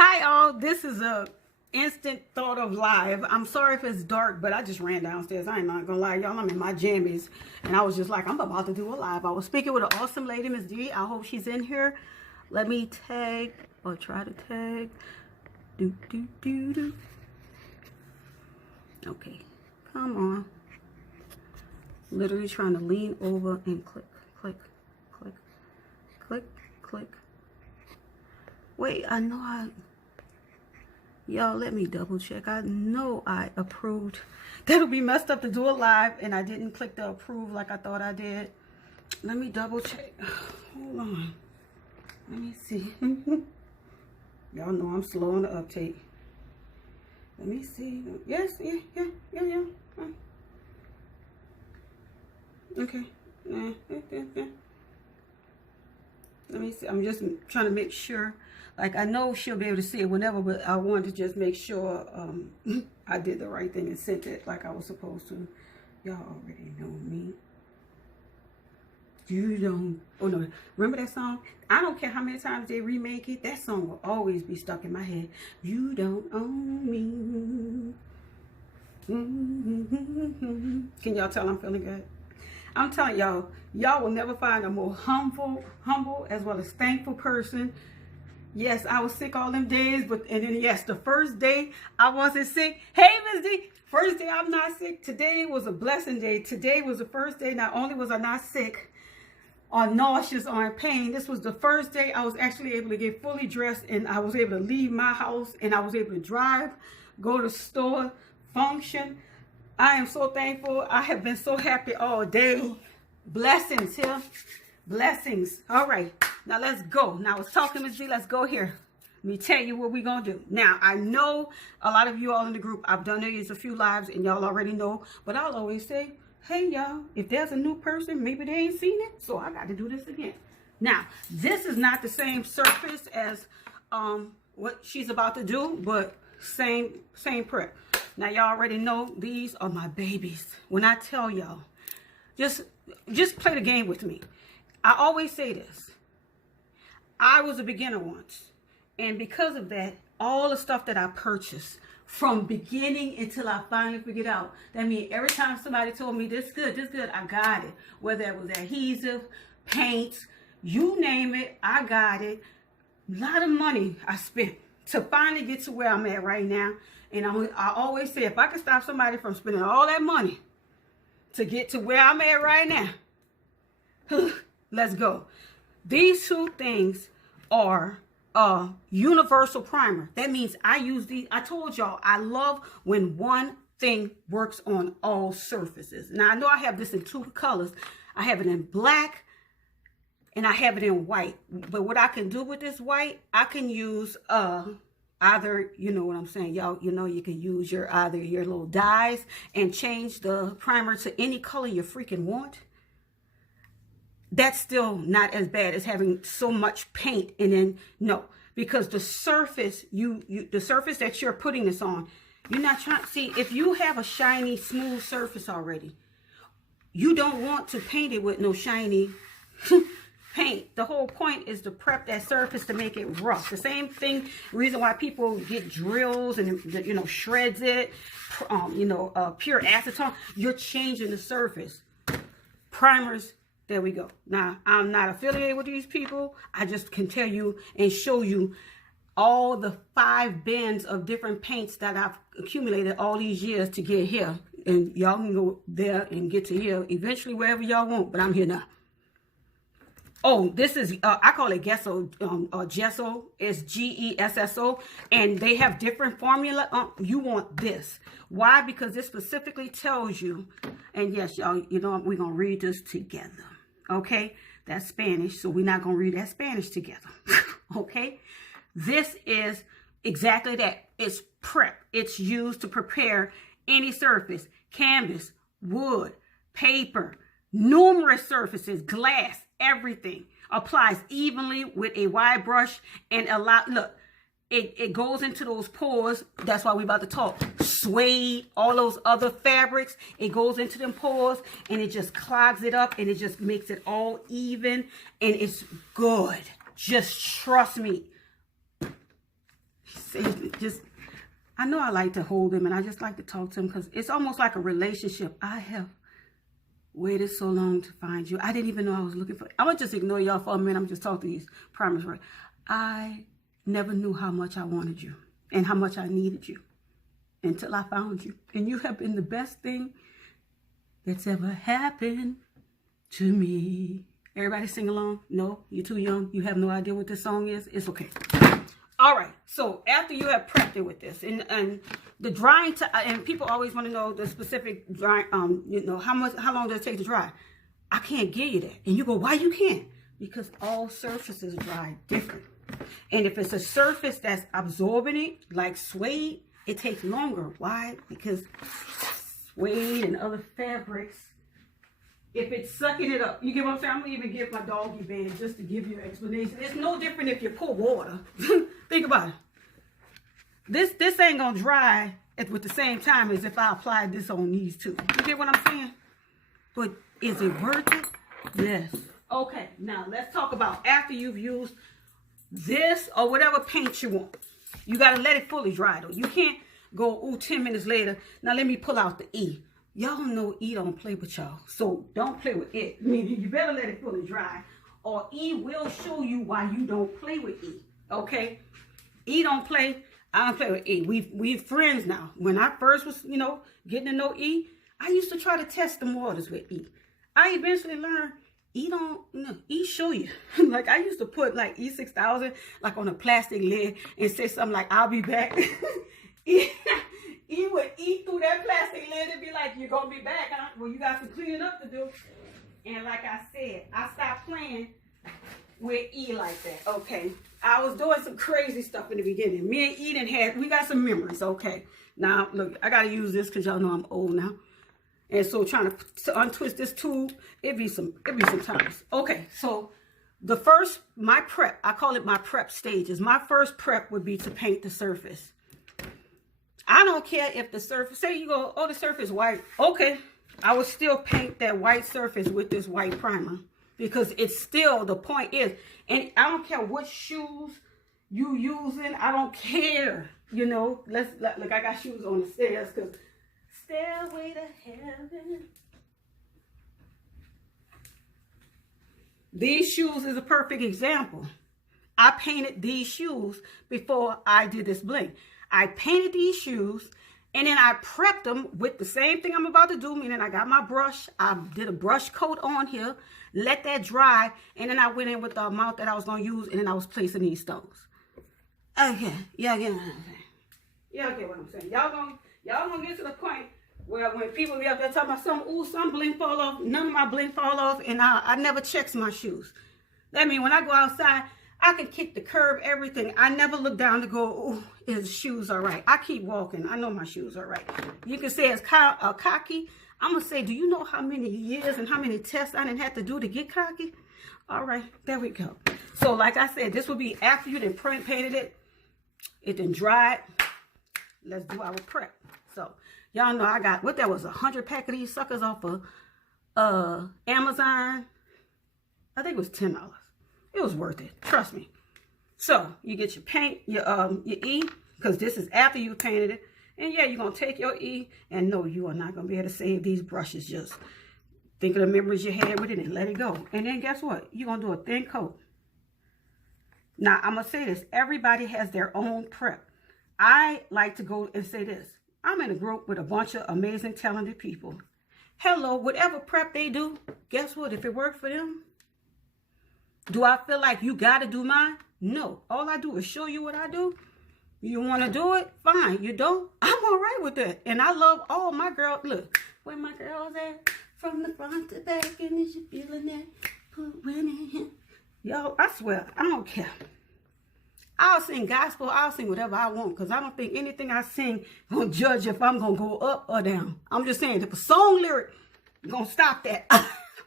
Hi all, this is a instant thought of live. I'm sorry if it's dark, but I just ran downstairs. I ain't not gonna lie, y'all. I'm in my jammies, and I was just like, I'm about to do a live. I was speaking with an awesome lady, Miss D. I hope she's in here. Let me tag or try to tag. Do. Okay, come on. Literally trying to lean over and click. Wait, I know y'all, let me double check. I know I approved. That'll be messed up to do a live and I didn't click the approve like I thought I did. Let me double check. Hold on. Let me see. Y'all know I'm slow on the uptake. Let me see. Yes, yeah. Okay. Let me see. I'm just trying to make sure. Like, I know she'll be able to see it whenever, but I wanted to just make sure I did the right thing and sent it like I was supposed to. Y'all already know me. You don't. Oh, no. Remember that song? I don't care how many times they remake it. That song will always be stuck in my head. You don't own me. Can y'all tell I'm feeling good? I'm telling y'all, y'all will never find a more humble as well as thankful person. Yes, I was sick all them days, and then yes, the first day I wasn't sick. Hey, Ms. D, first day I'm not sick. Today was a blessing day. Today was the first day. Not only was I not sick or nauseous or in pain, this was the first day I was actually able to get fully dressed and I was able to leave my house and I was able to drive, go to the store, function. I am so thankful. I have been so happy all day. Blessings here. Blessings. All right. Now let's go. Now I was talking to G. Let's go here. Let me tell you what we're going to do. Now, I know a lot of you all in the group. I've done these a few lives and y'all already know. But I'll always say, hey, y'all, if there's a new person, maybe they ain't seen it. So I got to do this again. Now, this is not the same surface as what she's about to do, but same prep. Now, y'all already know these are my babies. When I tell y'all, just play the game with me. I always say this. I was a beginner once. And because of that, all the stuff that I purchased from beginning until I finally figured out, that means every time somebody told me this good, I got it. Whether it was adhesive, paints, you name it, I got it. A lot of money I spent to finally get to where I'm at right now. And I always say, if I could stop somebody from spending all that money to get to where I'm at right now, let's go. These two things are universal primer. That means I use these. I told y'all, I love when one thing works on all surfaces. Now, I know I have this in two colors. I have it in black and I have it in white. But what I can do with this white, I can use either, you know what I'm saying, y'all, you know, you can use either your little dyes and change the primer to any color you freaking want. That's still not as bad as having so much paint. And then no, because the surface the surface that you're putting this on, you're not trying to see. If you have a shiny smooth surface already, you don't want to paint it with no shiny paint. The whole point is to prep that surface to make it rough. The same thing, reason why people get drills and, you know, shreds it, pure acetone. You're changing the surface. Primers, there we go. Now, I'm not affiliated with these people. I just can tell you and show you all the 5 bins of different paints that I've accumulated all these years to get here. And y'all can go there and get to here eventually wherever y'all want, but I'm here now. Oh, this is, I call it Gesso, Gesso. It's Gesso. And they have different formula. You want this. Why? Because this specifically tells you, and yes, y'all, you know, we're going to read this together. Okay? That's Spanish, so we're not going to read that Spanish together. Okay? This is exactly that. It's prep. It's used to prepare any surface, canvas, wood, paper, numerous surfaces, glass, everything. Applies evenly with a wide brush and look, it goes into those pores. That's why we're about to talk. Suede, all those other fabrics, it goes into them pores and it just clogs it up and it just makes it all even and it's good. Just trust me. just, I know I like to hold him and I just like to talk to him because it's almost like a relationship. I have waited so long to find you. I didn't even know I was looking for. I'm gonna just ignore y'all for a minute. I'm just talking to these primers. Right? I never knew how much I wanted you and how much I needed you until I found you. And you have been the best thing that's ever happened to me. Everybody sing along? No, you're too young. You have no idea what this song is. It's okay. All right. So after you have prepped it with this, and the drying, and people always want to know the specific dry, you know, how long does it take to dry? I can't give you that. And you go, why you can't? Because all surfaces dry different. And if it's a surface that's absorbing it, like suede, it takes longer. Why? Because suede and other fabrics, if it's sucking it up, you get what I'm saying? I'm going to even give my doggy band just to give you an explanation. It's no different if you pour water. Think about it. This ain't going to dry with the same time as if I applied this on these two. You get what I'm saying? But is it worth it? Yes. Okay, now let's talk about after you've used this or whatever paint you want. You got to let it fully dry though. You can't go, 10 minutes later, now let me pull out the E. Y'all know E don't play with y'all. So don't play with it. Meaning you better let it fully dry or E will show you why you don't play with E. Okay? E don't play. I don't play with E. We friends now. When I first was, you know, getting to know E, I used to try to test the waters with E. I eventually learned E don't, you know, E show you. Like I used to put like E6000 like on a plastic lid and say something like, I'll be back. E would eat through that plastic lid and be like, you're going to be back, huh? Well, you got some cleaning up to do. And like I said, I stopped playing with E like that. Okay. I was doing some crazy stuff in the beginning. Me and E we got some memories. Okay. Now, look, I got to use this because y'all know I'm old now. And so trying to untwist this tube, it'd be some times. Okay. So my prep, I call it my prep stages. My first prep would be to paint the surface. I don't care if the surface, say you go, oh, the surface white. Okay, I would still paint that white surface with this white primer because it's still, the point is, and I don't care what shoes you using. I don't care, you know. Look, I got shoes on the stairs because Stairway to Heaven. These shoes is a perfect example. I painted these shoes before I did this bling. I painted these shoes and then I prepped them with the same thing I'm about to do. Meaning I got my brush. I did a brush coat on here. Let that dry. And then I went in with the amount that I was going to use. And then I was placing these stones. Okay. Y'all get what I'm saying? Y'all get what I'm saying? Y'all gonna get to the point where when people be up there talking about some bling fall off. None of my bling fall off. And I never checks my shoes. That means when I go outside, I can kick the curb, everything. I never look down to go, oh, his shoes are right. I keep walking. I know my shoes are right. You can say it's cocky. I'm going to say, do you know how many years and how many tests I didn't have to do to get cocky? All right, there we go. So like I said, this will be after you done painted it. It done dried. Let's do our prep. So y'all know I got, what that was, 100 pack of these suckers off of Amazon. I think it was $10. It was worth it. Trust me. So you get your paint, your E, because this is after you painted it. And yeah, you're going to take your E, and no, you are not going to be able to save these brushes. Just think of the memories you had with it and let it go. And then guess what? You're going to do a thin coat. Now, I'm going to say this. Everybody has their own prep. I like to go and say this. I'm in a group with a bunch of amazing, talented people. Hello, whatever prep they do, guess what? If it worked for them, do I feel like you got to do mine? No. All I do is show you what I do. You want to do it? Fine. You don't? I'm all right with that. And I love all my girls. Look, where my girls at? From the front to back. And is you feeling that? Put winning in. Yo, I swear, I don't care. I'll sing gospel. I'll sing whatever I want. Because I don't think anything I sing going to judge if I'm going to go up or down. I'm just saying, if a song lyric going to stop that,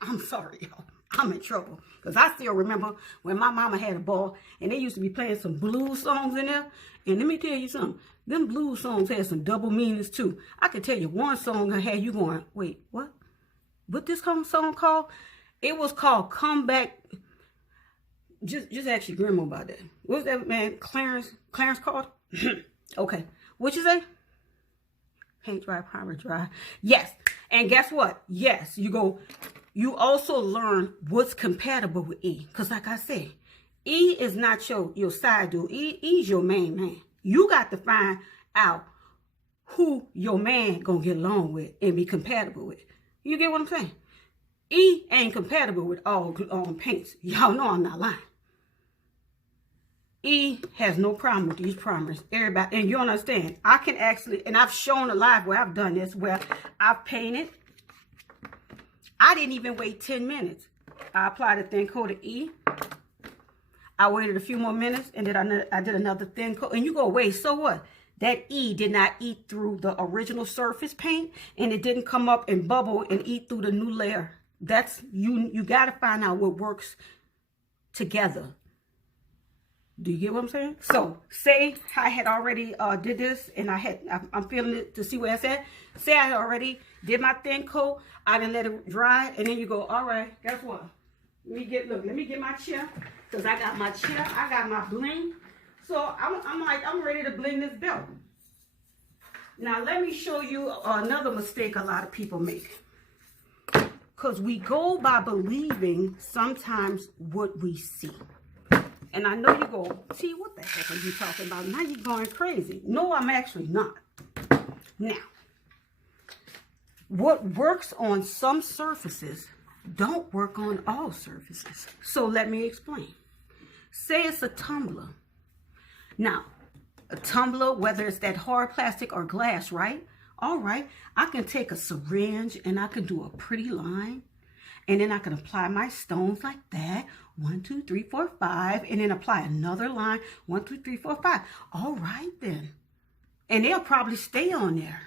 I'm sorry, y'all. I'm in trouble. Because I still remember when my mama had a ball and they used to be playing some blues songs in there. And let me tell you something. Them blues songs had some double meanings too. I could tell you one song that had you going, wait, what? What this song called? It was called Come Back. Just ask your grandma about that. What's that man, Clarence called? Okay. What you say? Paint dry, primer dry. Yes. And guess what? Yes, you also learn what's compatible with E. Because like I said, E is not your side dude. E's your main man. You got to find out who your man gonna get along with and be compatible with. You get what I'm saying? E ain't compatible with all paints. Y'all know I'm not lying. E has no problem with these primers. Everybody, and you understand, I can actually, and I've shown a live where I've done this, where I've painted. I didn't even wait 10 minutes. I applied a thin coat of E. I waited a few more minutes, and then I did another thin coat. And you go, wait, so what? That E did not eat through the original surface paint, and it didn't come up and bubble and eat through the new layer. That's, you got to find out what works together. Do you get what I'm saying? So, say I had already did this, and I'm feeling it to see where it's at. Say I already did my thin coat. I didn't let it dry, and then you go, all right, guess what? Let me get my chair, because I got my chair, I got my bling. So, I'm ready to bling this belt. Now, let me show you another mistake a lot of people make. Because we go by believing sometimes what we see. And I know you go, T, what the heck are you talking about? Now you're going crazy. No, I'm actually not. Now, what works on some surfaces don't work on all surfaces. So let me explain. Say it's a tumbler. Now, a tumbler, whether it's that hard plastic or glass, right? All right, I can take a syringe and I can do a pretty line. And then I can apply my stones like that. 1, 2, 3, 4, 5. And then apply another line. 1, 2, 3, 4, 5. All right then. And they'll probably stay on there.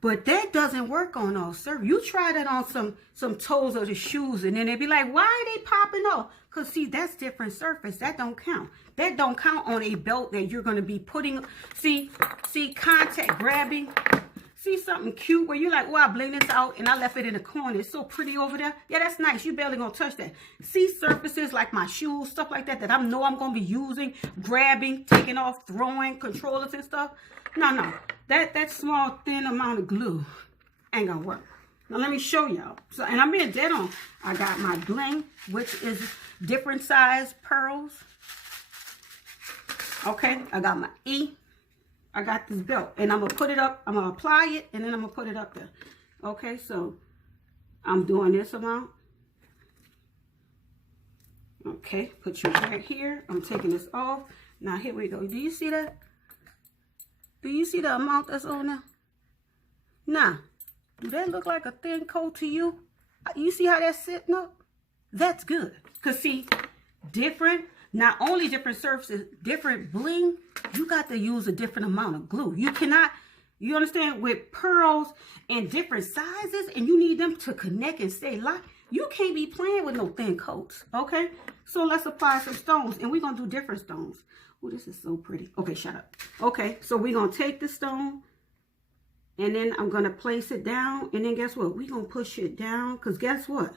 But that doesn't work on all surfaces. You try that on some toes of the shoes, and then they'll be like, why are they popping off? Because, see, that's different surface. That don't count. That don't count on a belt that you're going to be putting. See, contact grabbing. See something cute where you're like, oh, I bling this out and I left it in the corner. It's so pretty over there. Yeah, that's nice. You barely going to touch that. See surfaces like my shoes, stuff like that I know I'm going to be using, grabbing, taking off, throwing, controllers and stuff. No. That small, thin amount of glue ain't going to work. Now, let me show y'all. So, and I'm being dead on. I got my bling, which is different size pearls. Okay, I got my E. I got this belt, and I'm going to put it up. I'm going to apply it, and then I'm going to put it up there. Okay, so I'm doing this amount. Okay, put you right here. I'm taking this off. Now, here we go. Do you see that? Do you see the amount that's on there? Now, do that look like a thin coat to you? You see how that's sitting up? That's good. Because, see, not only different surfaces, different bling, you got to use a different amount of glue. You cannot, you understand, with pearls and different sizes, and you need them to connect and stay locked, you can't be playing with no thin coats, okay? So let's apply some stones, and we're going to do different stones. Oh, this is so pretty. Okay, shut up. Okay, so we're going to take the stone, and then I'm going to place it down, and then guess what? We're going to push it down, because guess what?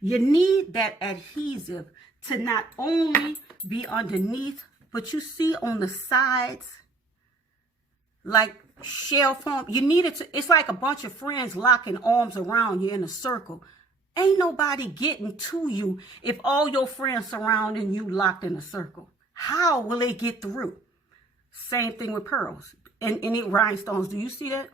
You need that adhesive to not only be underneath, but you see on the sides, like shell form. You need it to, it's like a bunch of friends locking arms around you in a circle. Ain't nobody getting to you if all your friends surrounding you locked in a circle. How will they get through? Same thing with pearls and any rhinestones. Do you see that?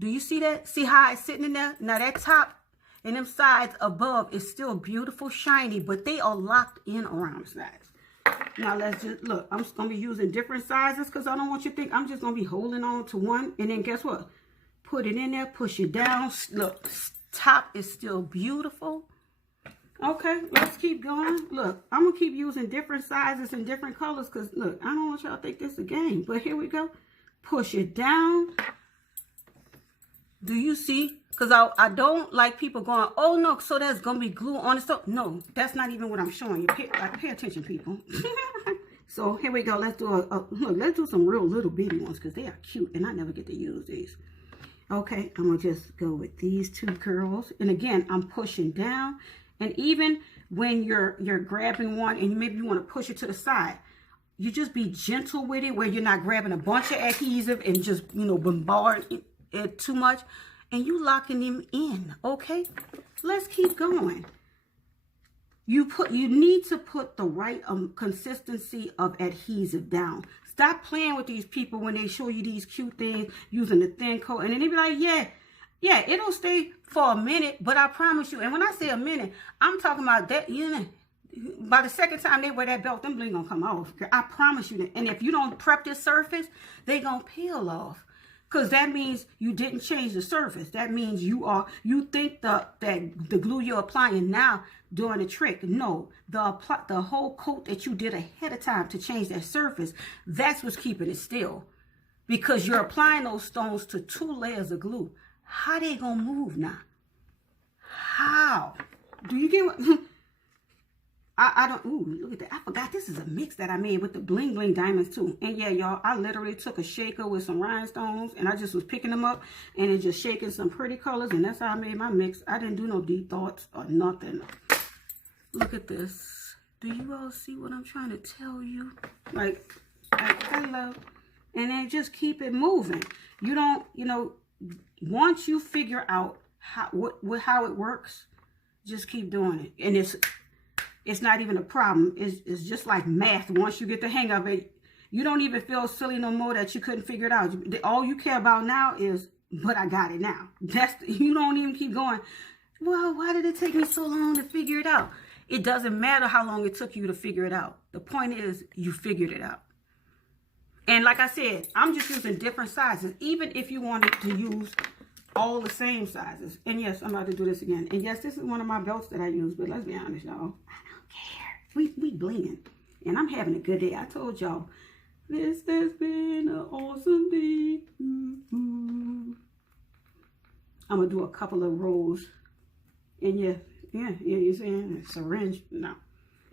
Do you see that? See how it's sitting in there? Now that top and them sides above is still beautiful, shiny, but they are locked in around the sides. Now let's just look. I'm just gonna be using different sizes because I don't want you to think I'm just gonna be holding on to one. And then guess what? Put it in there, push it down. Look, top is still beautiful. Okay, let's keep going. Look, I'm gonna keep using different sizes and different colors because look, I don't want y'all to think this is a game. But here we go. Push it down. Do you see? Because I don't like people going, oh no, so there's going to be glue on it. So, no, that's not even what I'm showing you. Pay attention, people. So here we go. Let's do look, let's do some real little bitty ones because they are cute and I never get to use these. Okay, I'm going to just go with these two curls. And again, I'm pushing down. And even when you're grabbing one and maybe you want to push it to the side, you just be gentle with it, where you're not grabbing a bunch of adhesive and just, you know, bombard it too much, and you locking them in. Okay, let's keep going. You need to put the right consistency of adhesive down. Stop playing with these people when they show you these cute things using the thin coat, and then they be like, yeah, it'll stay for a minute, but I promise you, and when I say a minute, I'm talking about that, you know, by the second time they wear that belt, them bling gonna come off. I promise you that. And if you don't prep this surface, they gonna peel off. Because that means you didn't change the surface. That means you think that the glue you're applying now doing the trick. No, the whole coat that you did ahead of time to change that surface, that's what's keeping it still. Because you're applying those stones to 2 layers of glue. How they gonna move now? How? Do you get what? I don't, ooh, look at that. I forgot this is a mix that I made with the bling bling diamonds too. And yeah, y'all, I literally took a shaker with some rhinestones and I just was picking them up and then just shaking some pretty colors, and that's how I made my mix. I didn't do no deep thoughts or nothing. Look at this. Do you all see what I'm trying to tell you? Like, hello. And then just keep it moving. You don't, you know, once you figure out how it works, just keep doing it. And it's not even a problem. It's just like math. Once you get the hang of it, you don't even feel silly no more that you couldn't figure it out. All you care about now is, but I got it now. You don't even keep going, well, why did it take me so long to figure it out? It doesn't matter how long it took you to figure it out. The point is, you figured it out. And like I said, I'm just using different sizes, even if you wanted to use all the same sizes. And yes, I'm about to do this again. And yes, this is one of my belts that I use, but let's be honest, y'all. We blinging, and I'm having a good day. I told y'all, this has been an awesome day. I'm gonna do a couple of rows, and yeah, you're saying a syringe? No.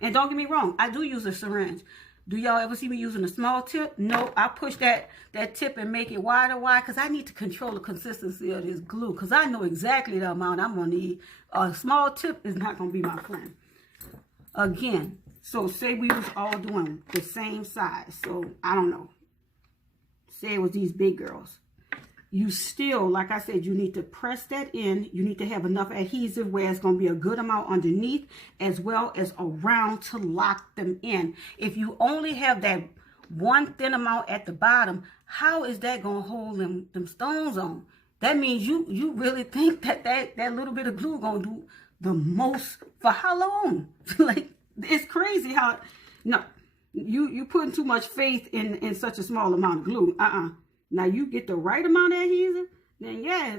And don't get me wrong, I do use a syringe. Do y'all ever see me using a small tip? No, I push that tip and make it wider, because I need to control the consistency of this glue, because I know exactly the amount I'm gonna need. A small tip is not gonna be my friend. Again, so say we was all doing the same size. So, I don't know. Say it was these big girls. You still, like I said, you need to press that in. You need to have enough adhesive where it's going to be a good amount underneath as well as around to lock them in. If you only have that one thin amount at the bottom, how is that going to hold them stones on? That means you really think that little bit of glue going to do the most for how long? Like, it's crazy how, no, you putting too much faith in such a small amount of glue. Now you get the right amount of adhesive, then yeah,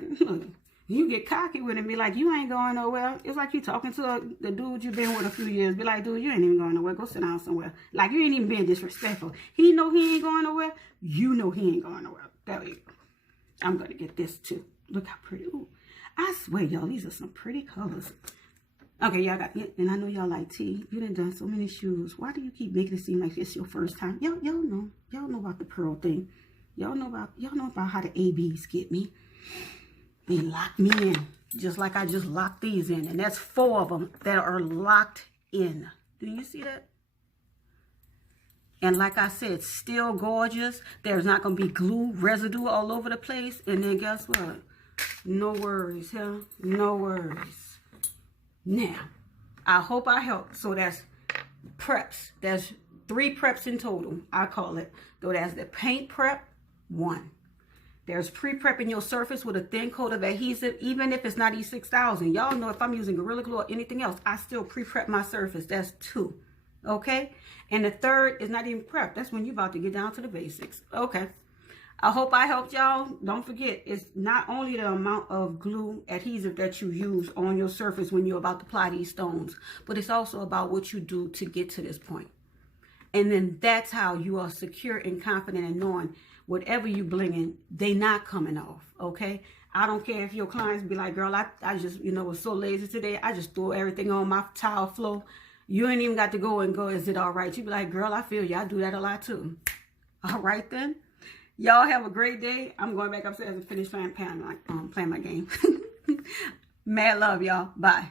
you get cocky with it and be like, you ain't going nowhere. It's like you talking to the dude you've been with a few years. Be like, dude, you ain't even going nowhere. Go sit down somewhere. Like, you ain't even being disrespectful. He know he ain't going nowhere. You know he ain't going nowhere. There you go. I'm going to get this too. Look how pretty. Ooh, I swear, y'all, these are some pretty colors. Okay, y'all got it. And I know y'all like tea. You done so many shoes. Why do you keep making it seem like it's your first time? Y'all know. Y'all know about the pearl thing. Y'all know about how the ABs get me. They lock me in. Just like I just locked these in. And that's 4 of them that are locked in. Do you see that? And like I said, still gorgeous. There's not going to be glue residue all over the place. And then guess what? No worries, huh? No worries. Now, I hope I helped. So that's preps. There's 3 preps in total, I call it. So that's the paint prep, 1. There's pre-prepping your surface with a thin coat of adhesive, even if it's not E6000. Y'all know if I'm using Gorilla Glue or anything else, I still pre-prep my surface. That's 2. Okay? And the 3rd is not even prep. That's when you're about to get down to the basics. Okay. I hope I helped y'all. Don't forget, it's not only the amount of glue adhesive that you use on your surface when you're about to apply these stones, but it's also about what you do to get to this point. And then that's how you are secure and confident in knowing whatever you blinging, they not coming off, okay? I don't care if your clients be like, girl, I just, was so lazy today. I just threw everything on my tile floor. You ain't even got to go, is it all right? You be like, girl, I feel you. I do that a lot too. All right then. Y'all have a great day. I'm going back upstairs and finish playing my game. Mad love, y'all. Bye.